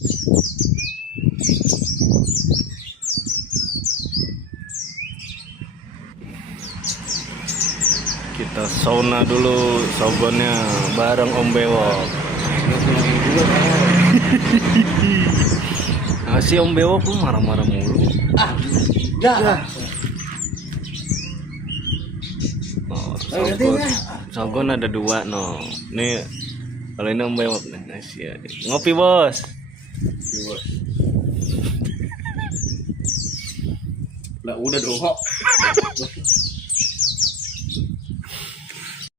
Kita sauna dulu sogonnya bareng Om Bewok. Nah, si Om Bewok tuh marah-marah mulu. Ya. Oh, sogon ada dua no. Nih kalau ini Om Bewok nih. Asia. Ngopi bos. Lah udah dong.